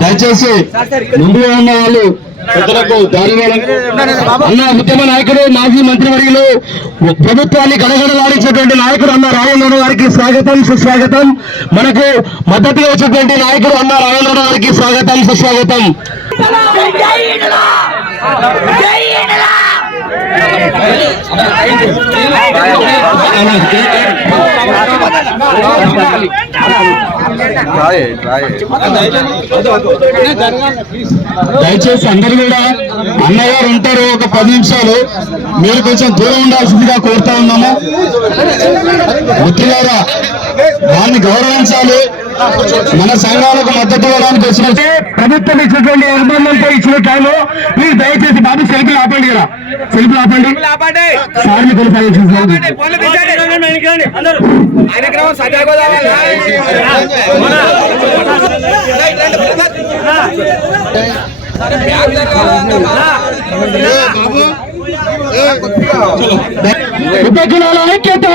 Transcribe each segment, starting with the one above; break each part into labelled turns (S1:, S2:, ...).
S1: దయచేసి ముందుగా ఉన్న వాళ్ళు ప్రజలకు దారి అన్న ఉద్యమ నాయకుడు మాజీ మంత్రివర్యులు ప్రభుత్వాన్ని గడగడలాడించేటువంటి నాయకుడు అన్న రాజేంద్ర గారికి స్వాగతం సుస్వాగతం. మనకు మద్దతుగా వచ్చేటువంటి నాయకుడు అన్న రాజేంద్ర గారికి స్వాగతం సుస్వాగతం. దయచేసి అందరు కూడా అన్నగారు ఉంటారు ఒక పది నిమిషాలు. మీరు కొంచెం దూరం ఉండాల్సిందిగా కోరుతా ఉన్నాము. మిత్రులారా దాన్ని గౌరవించాలి. మన సంఘాలకు మద్దతు ఇవ్వడానికి వచ్చినట్టే ప్రభుత్వం ఇచ్చినటువంటి నిర్బంధంతో ఇచ్చిన టైంలో మీరు దయచేసి బాబు సెల్ఫీలు ఆపండి కదా. సెల్ఫీలు ఆపండి. సార్ని కొనసాగించాలి ఉపకులాల ఐక్యత!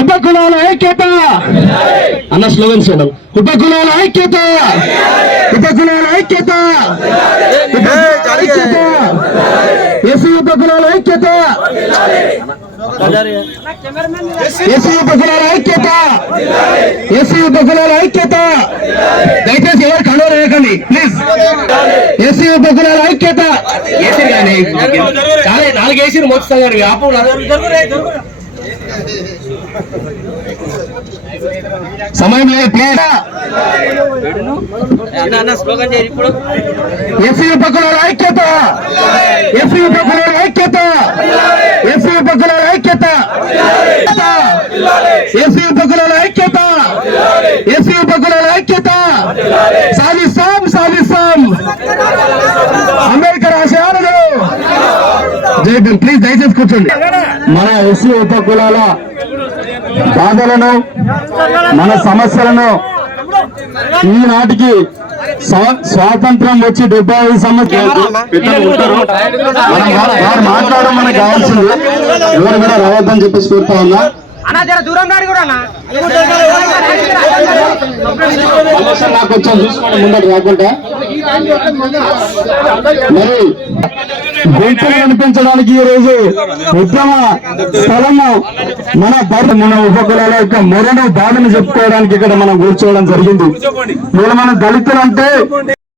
S1: ఉపకులాల ఐక్యత! అన్న స్లోగన్స్ చూడం ఉపకులాల ఐక్యత! ఉపకులాల ఐక్యత ఎస్సీ ఉపకులాల ఐక్యత! ఎస్సీ ఉపకులాల ఐక్యత! ఎస్సీ ఉపకులాల ఐక్యత! దయచేసి ఎవరు కలవ వేయకండి ప్లీజ్. ఎస్సీ ఉపకులాల ఐక్యత! ఏసీ కానీ చాలా నాలుగు ఏసీలు మోస్తాం కానీ వ్యాపం సమయం లేదు ప్లీజ్. ఎస్సీ ఉపకులాల ఐక్యత! ఎస్సీ ఉపకులాల ఐక్యత ఎస్సీ ఉపకులాల ఐక్యత ఎస్సీ ఉపకులాల ఐక్యత ఎస్సీ ఉపకులాల ఐక్యత సాధిస్తాం సాధిస్తాం అంబేద్కర్ ఆశయాలను. జై ప్లీజ్ దయచేసి కూర్చోండి. మన ఎస్సీ ఉపకులాల బాధలను మన సమస్యలను ఈనాటికి స్వాతంత్రం వచ్చి డెబ్బై ఐదు సంవత్సరాలు మాట్లాడడం మనకు కావాల్సింది. ఎవరు కూడా రావద్దని చెప్పేసి కోరుతా ఉన్నా.
S2: అన్నా జర దూరం గాడి కూడా అన్నా.
S1: నాకు కొంచెం చూసుకోండి ముందర రాకుండా మరి గొంతులు కనిపించడానికి ఈ రోజు ఉత్తమ స్థలము మన భారత మన ఉపకులాల యొక్క మొరను బాధను చెప్పుకోవడానికి ఇక్కడ మనం కూర్చోవడం జరిగింది. మీరు మనం దళితులు అంటే